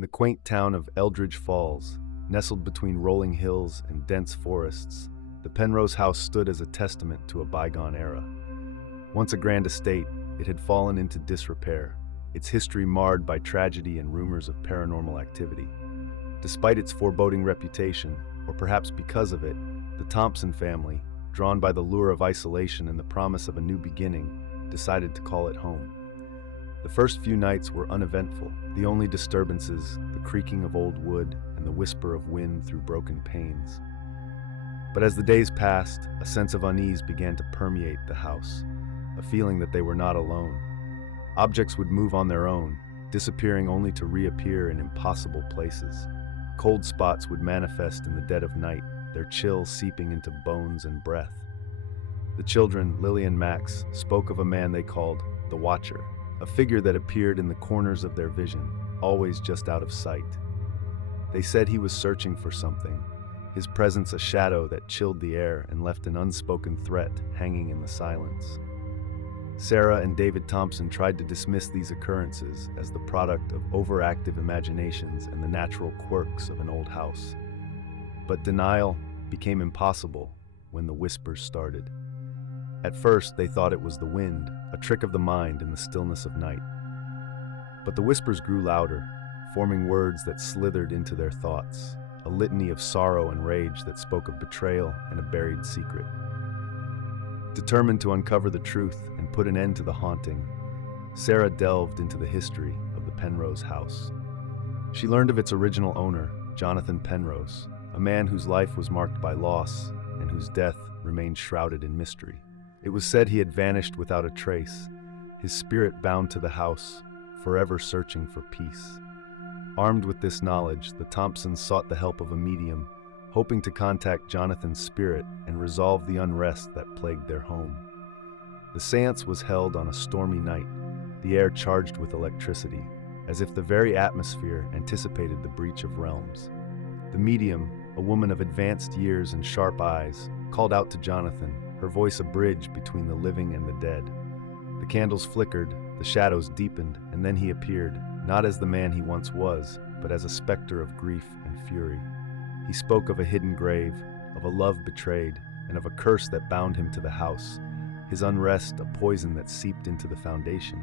In the quaint town of Eldridge Falls, nestled between rolling hills and dense forests, the Penrose house stood as a testament to a bygone era. Once a grand estate, it had fallen into disrepair, its history marred by tragedy and rumors of paranormal activity. Despite its foreboding reputation, or perhaps because of it, the Thompson family, drawn by the lure of isolation and the promise of a new beginning, decided to call it home. The first few nights were uneventful, the only disturbances, the creaking of old wood and the whisper of wind through broken panes. But as the days passed, a sense of unease began to permeate the house, a feeling that they were not alone. Objects would move on their own, disappearing only to reappear in impossible places. Cold spots would manifest in the dead of night, their chill seeping into bones and breath. The children, Lily and Max, spoke of a man they called the Watcher, a figure that appeared in the corners of their vision, always just out of sight. They said he was searching for something, his presence a shadow that chilled the air and left an unspoken threat hanging in the silence. Sarah and David Thompson tried to dismiss these occurrences as the product of overactive imaginations and the natural quirks of an old house. But denial became impossible when the whispers started. At first, they thought it was the wind, a trick of the mind in the stillness of night. But the whispers grew louder, forming words that slithered into their thoughts, a litany of sorrow and rage that spoke of betrayal and a buried secret. Determined to uncover the truth and put an end to the haunting, Sarah delved into the history of the Penrose house. She learned of its original owner, Jonathan Penrose, a man whose life was marked by loss and whose death remained shrouded in mystery. It was said he had vanished without a trace, his spirit bound to the house, forever searching for peace. Armed with this knowledge, the Thompsons sought the help of a medium, hoping to contact Jonathan's spirit and resolve the unrest that plagued their home. The séance was held on a stormy night, the air charged with electricity, as if the very atmosphere anticipated the breach of realms. The medium, a woman of advanced years and sharp eyes, called out to Jonathan, her voice a bridge between the living and the dead. The candles flickered, the shadows deepened, and then he appeared, not as the man he once was, but as a specter of grief and fury. He spoke of a hidden grave, of a love betrayed, and of a curse that bound him to the house, his unrest a poison that seeped into the foundation.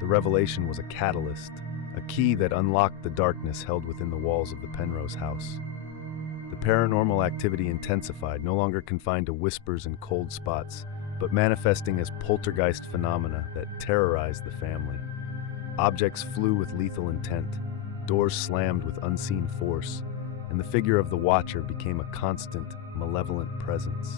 The revelation was a catalyst, a key that unlocked the darkness held within the walls of the Penrose house. The paranormal activity intensified, no longer confined to whispers and cold spots, but manifesting as poltergeist phenomena that terrorized the family. Objects flew with lethal intent, doors slammed with unseen force, and the figure of the Watcher became a constant, malevolent presence.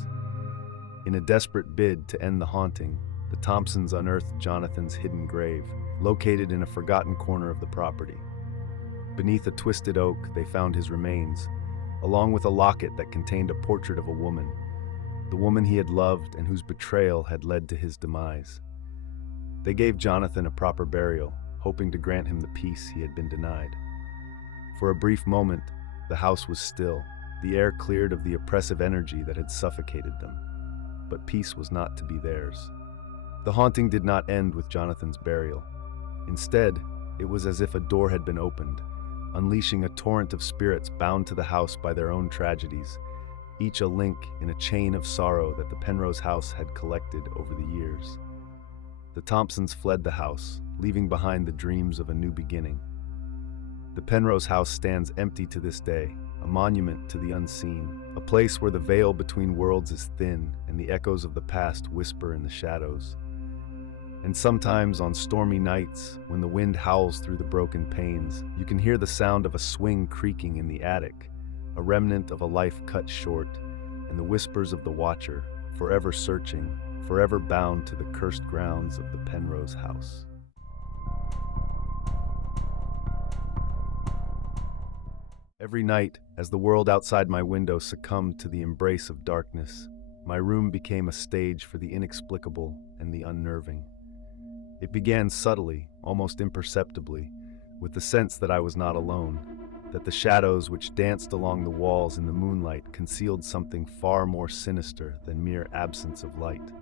In a desperate bid to end the haunting, the Thompsons unearthed Jonathan's hidden grave, located in a forgotten corner of the property. Beneath a twisted oak, they found his remains, along with a locket that contained a portrait of a woman, the woman he had loved and whose betrayal had led to his demise. They gave Jonathan a proper burial, hoping to grant him the peace he had been denied. For a brief moment, the house was still, the air cleared of the oppressive energy that had suffocated them. But peace was not to be theirs. The haunting did not end with Jonathan's burial. Instead, it was as if a door had been opened, unleashing a torrent of spirits bound to the house by their own tragedies, each a link in a chain of sorrow that the Penrose house had collected over the years. The Thompsons fled the house, leaving behind the dreams of a new beginning. The Penrose house stands empty to this day, a monument to the unseen, a place where the veil between worlds is thin and the echoes of the past whisper in the shadows. And sometimes on stormy nights, when the wind howls through the broken panes, you can hear the sound of a swing creaking in the attic, a remnant of a life cut short, and the whispers of the Watcher, forever searching, forever bound to the cursed grounds of the Penrose house. Every night, as the world outside my window succumbed to the embrace of darkness, my room became a stage for the inexplicable and the unnerving. It began subtly, almost imperceptibly, with the sense that I was not alone, that the shadows which danced along the walls in the moonlight concealed something far more sinister than mere absence of light.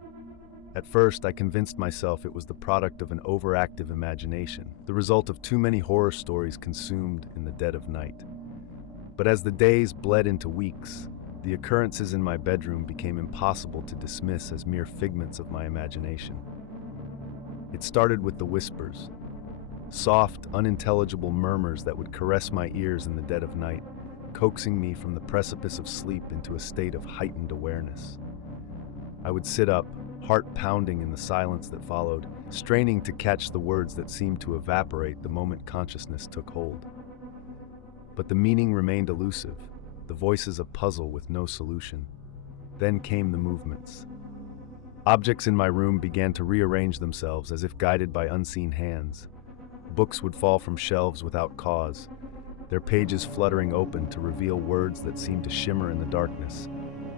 At first, I convinced myself it was the product of an overactive imagination, the result of too many horror stories consumed in the dead of night. But as the days bled into weeks, the occurrences in my bedroom became impossible to dismiss as mere figments of my imagination. It started with the whispers, soft, unintelligible murmurs that would caress my ears in the dead of night, coaxing me from the precipice of sleep into a state of heightened awareness. I would sit up, heart pounding in the silence that followed, straining to catch the words that seemed to evaporate the moment consciousness took hold. But the meaning remained elusive, the voices a puzzle with no solution. Then came the movements. Objects in my room began to rearrange themselves as if guided by unseen hands. Books would fall from shelves without cause, their pages fluttering open to reveal words that seemed to shimmer in the darkness,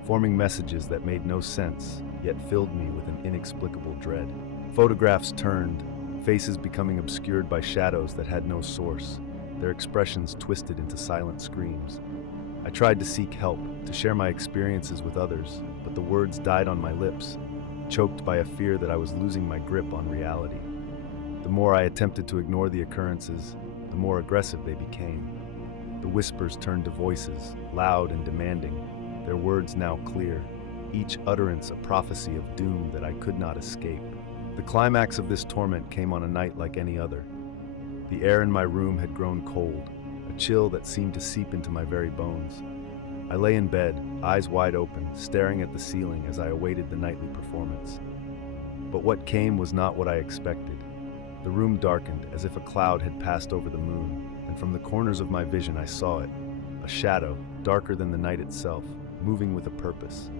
forming messages that made no sense, yet filled me with an inexplicable dread. Photographs turned, faces becoming obscured by shadows that had no source, their expressions twisted into silent screams. I tried to seek help, to share my experiences with others, but the words died on my lips, choked by a fear that I was losing my grip on reality. The more I attempted to ignore the occurrences, the more aggressive they became. The whispers turned to voices, loud and demanding, their words now clear, each utterance a prophecy of doom that I could not escape. The climax of this torment came on a night like any other. The air in my room had grown cold, a chill that seemed to seep into my very bones. I lay in bed, eyes wide open, staring at the ceiling as I awaited the nightly performance. But what came was not what I expected. The room darkened as if a cloud had passed over the moon, and from the corners of my vision I saw it, a shadow, darker than the night itself, moving with a purpose.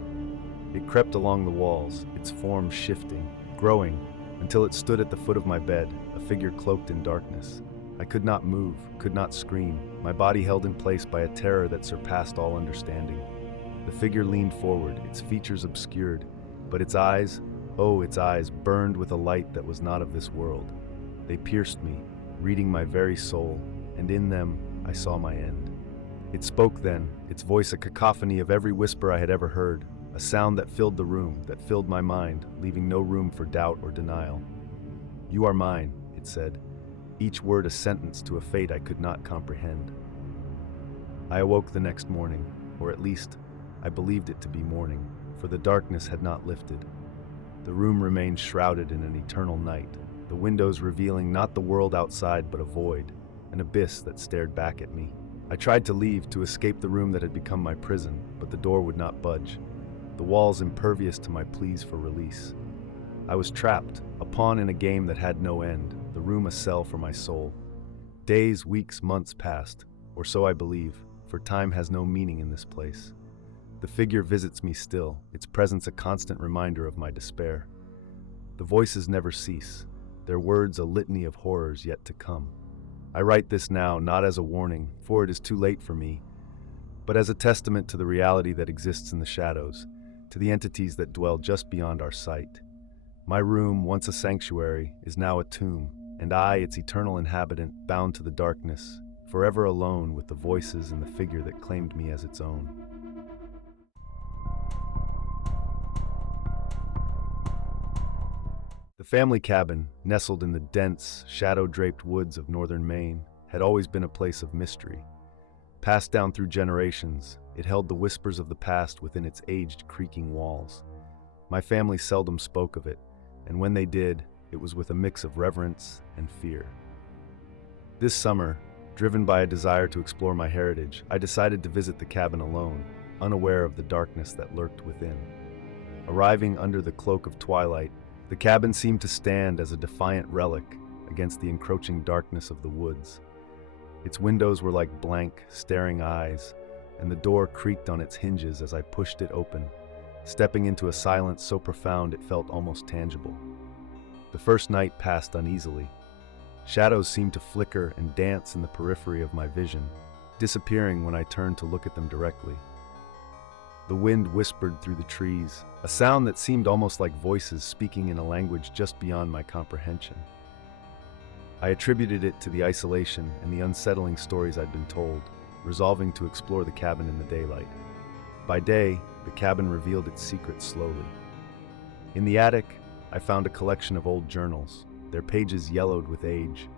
It crept along the walls, its form shifting, growing, until it stood at the foot of my bed, a figure cloaked in darkness. I could not move, could not scream, my body held in place by a terror that surpassed all understanding. The figure leaned forward, its features obscured, but its eyes, oh, its eyes, burned with a light that was not of this world. They pierced me, reading my very soul, and in them I saw my end. It spoke then, its voice a cacophony of every whisper I had ever heard, a sound that filled the room, that filled my mind, leaving no room for doubt or denial. "You are mine," it said, each word a sentence to a fate I could not comprehend. I awoke the next morning, or at least, I believed it to be morning, for the darkness had not lifted. The room remained shrouded in an eternal night, the windows revealing not the world outside but a void, an abyss that stared back at me. I tried to leave, to escape the room that had become my prison, but the door would not budge, the walls impervious to my pleas for release. I was trapped, a pawn in a game that had no end, the room a cell for my soul. Days, weeks, months passed, or so I believe, for time has no meaning in this place. The figure visits me still, its presence a constant reminder of my despair. The voices never cease, their words a litany of horrors yet to come. I write this now not as a warning, for it is too late for me, but as a testament to the reality that exists in the shadows, to the entities that dwell just beyond our sight. My room, once a sanctuary, is now a tomb, and I, its eternal inhabitant, bound to the darkness, forever alone with the voices and the figure that claimed me as its own. The family cabin, nestled in the dense, shadow-draped woods of northern Maine, had always been a place of mystery. Passed down through generations, it held the whispers of the past within its aged, creaking walls. My family seldom spoke of it, and when they did, it was with a mix of reverence and fear. This summer, driven by a desire to explore my heritage, I decided to visit the cabin alone, unaware of the darkness that lurked within. Arriving under the cloak of twilight, the cabin seemed to stand as a defiant relic against the encroaching darkness of the woods. Its windows were like blank, staring eyes, and the door creaked on its hinges as I pushed it open, stepping into a silence so profound it felt almost tangible. The first night passed uneasily. Shadows seemed to flicker and dance in the periphery of my vision, disappearing when I turned to look at them directly. The wind whispered through the trees, a sound that seemed almost like voices speaking in a language just beyond my comprehension. I attributed it to the isolation and the unsettling stories I'd been told, resolving to explore the cabin in the daylight. By day, the cabin revealed its secrets slowly. In the attic, I found a collection of old journals, their pages yellowed with age,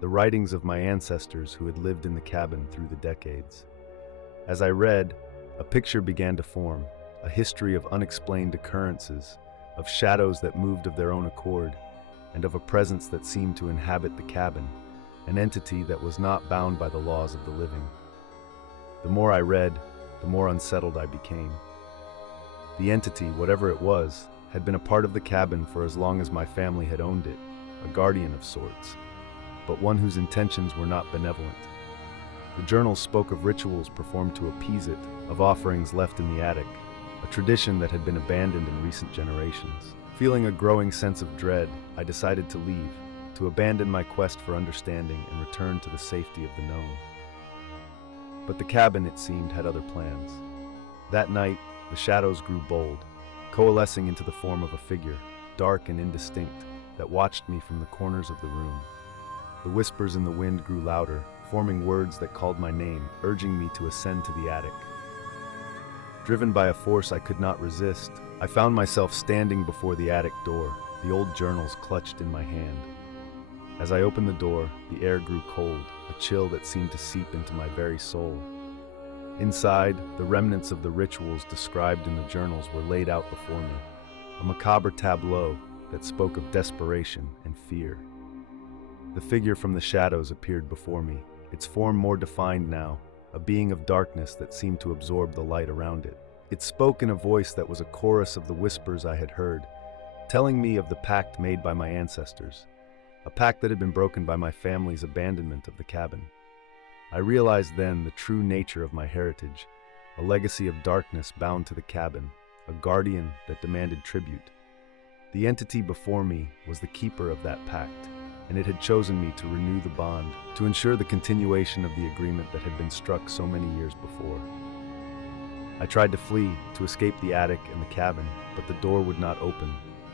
the writings of my ancestors who had lived in the cabin through the decades. As I read, a picture began to form, a history of unexplained occurrences, of shadows that moved of their own accord, and of a presence that seemed to inhabit the cabin, an entity that was not bound by the laws of the living. The more I read, the more unsettled I became. The entity, whatever it was, had been a part of the cabin for as long as my family had owned it, a guardian of sorts, but one whose intentions were not benevolent. The journals spoke of rituals performed to appease it, of offerings left in the attic, a tradition that had been abandoned in recent generations. Feeling a growing sense of dread, I decided to leave, to abandon my quest for understanding and return to the safety of the known. But the cabin, it seemed, had other plans. That night, the shadows grew bold, coalescing into the form of a figure, dark and indistinct, that watched me from the corners of the room. The whispers in the wind grew louder, forming words that called my name, urging me to ascend to the attic. Driven by a force I could not resist, I found myself standing before the attic door, the old journals clutched in my hand. As I opened the door, the air grew cold, a chill that seemed to seep into my very soul. Inside, the remnants of the rituals described in the journals were laid out before me, a macabre tableau that spoke of desperation and fear. The figure from the shadows appeared before me, its form more defined now, a being of darkness that seemed to absorb the light around it. It spoke in a voice that was a chorus of the whispers I had heard, telling me of the pact made by my ancestors, a pact that had been broken by my family's abandonment of the cabin. I realized then the true nature of my heritage, a legacy of darkness bound to the cabin, a guardian that demanded tribute. The entity before me was the keeper of that pact, and it had chosen me to renew the bond, to ensure the continuation of the agreement that had been struck so many years before. I tried to flee, to escape the attic and the cabin, but the door would not open,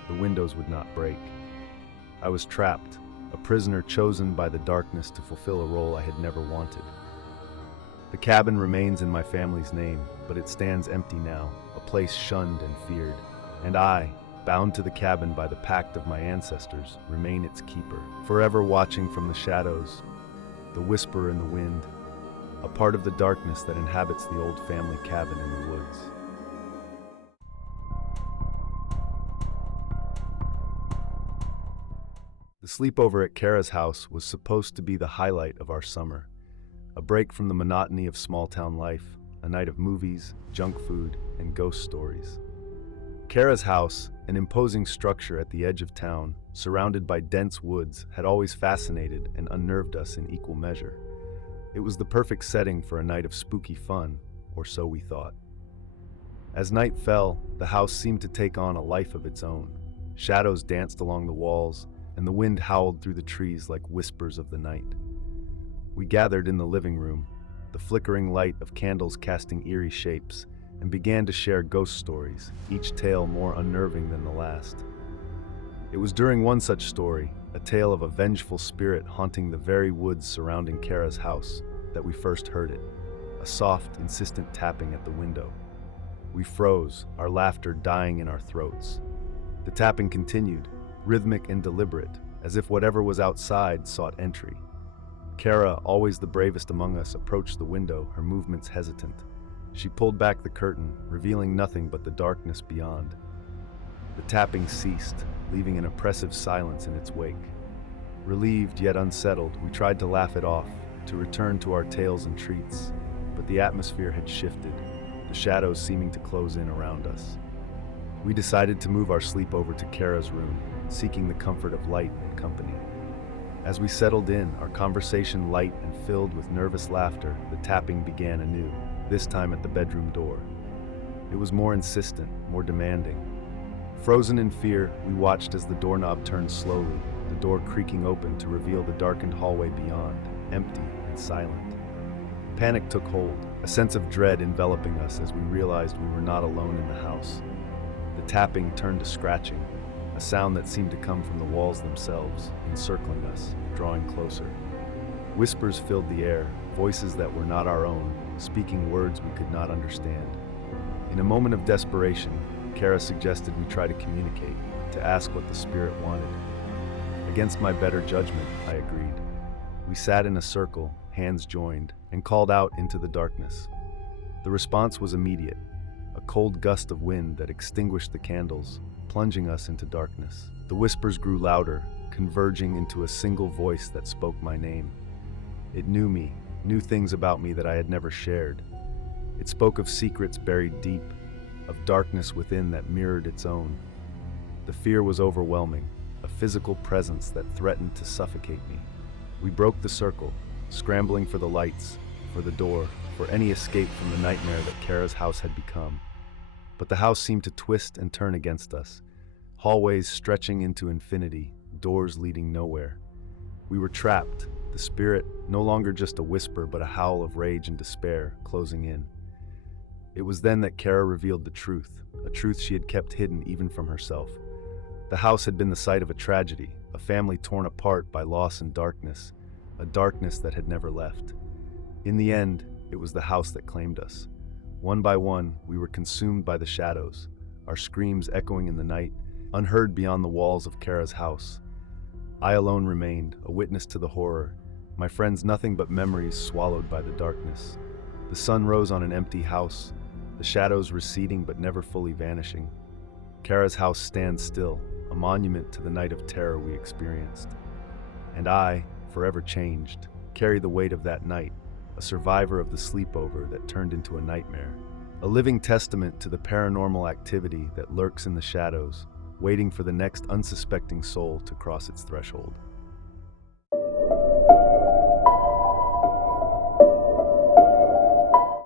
the windows would not break. I was trapped, a prisoner chosen by the darkness to fulfill a role I had never wanted. The cabin remains in my family's name, but it stands empty now, a place shunned and feared, and I, bound to the cabin by the pact of my ancestors, remain its keeper, forever watching from the shadows, the whisper in the wind, a part of the darkness that inhabits the old family cabin in the woods. The sleepover at Kara's house was supposed to be the highlight of our summer, a break from the monotony of small-town life, a night of movies, junk food, and ghost stories. Kara's house, an imposing structure at the edge of town, surrounded by dense woods, had always fascinated and unnerved us in equal measure. It was the perfect setting for a night of spooky fun, or so we thought. As night fell, the house seemed to take on a life of its own. Shadows danced along the walls, and the wind howled through the trees like whispers of the night. We gathered in the living room, the flickering light of candles casting eerie shapes, and began to share ghost stories, each tale more unnerving than the last. It was during one such story, a tale of a vengeful spirit haunting the very woods surrounding Kara's house, that we first heard it, a soft, insistent tapping at the window. We froze, our laughter dying in our throats. The tapping continued, rhythmic and deliberate, as if whatever was outside sought entry. Kara, always the bravest among us, approached the window, her movements hesitant. She pulled back the curtain, revealing nothing but the darkness beyond. The tapping ceased, leaving an oppressive silence in its wake. Relieved yet unsettled, we tried to laugh it off, to return to our tales and treats, but the atmosphere had shifted, the shadows seeming to close in around us. We decided to move our sleepover to Kara's room, seeking the comfort of light and company. As we settled in, our conversation light and filled with nervous laughter, the tapping began anew, this time at the bedroom door. It was more insistent, more demanding. Frozen in fear, we watched as the doorknob turned slowly, the door creaking open to reveal the darkened hallway beyond, empty and silent. Panic took hold, a sense of dread enveloping us as we realized we were not alone in the house. The tapping turned to scratching, a sound that seemed to come from the walls themselves, encircling us, drawing closer. Whispers filled the air, voices that were not our own, speaking words we could not understand. In a moment of desperation, Kara suggested we try to communicate, to ask what the spirit wanted. Against my better judgment, I agreed. We sat in a circle, hands joined, and called out into the darkness. The response was immediate, a cold gust of wind that extinguished the candles, plunging us into darkness. The whispers grew louder, converging into a single voice that spoke my name. It knew me, knew things about me that I had never shared. It spoke of secrets buried deep, of darkness within that mirrored its own. The fear was overwhelming, a physical presence that threatened to suffocate me. We broke the circle, scrambling for the lights, for the door, for any escape from the nightmare that Kara's house had become. But the house seemed to twist and turn against us, hallways stretching into infinity, doors leading nowhere. We were trapped, the spirit no longer just a whisper but a howl of rage and despair, closing in. It was then that Kara revealed the truth, a truth she had kept hidden even from herself. The house had been the site of a tragedy, a family torn apart by loss and darkness, a darkness that had never left. In the end, it was the house that claimed us. One by one, we were consumed by the shadows, our screams echoing in the night, unheard beyond the walls of Kara's house. I alone remained, a witness to the horror, my friends nothing but memories swallowed by the darkness. The sun rose on an empty house, the shadows receding but never fully vanishing. Kara's house stands still, a monument to the night of terror we experienced. And I, forever changed, carry the weight of that night, a survivor of the sleepover that turned into a nightmare, a living testament to the paranormal activity that lurks in the shadows, waiting for the next unsuspecting soul to cross its threshold.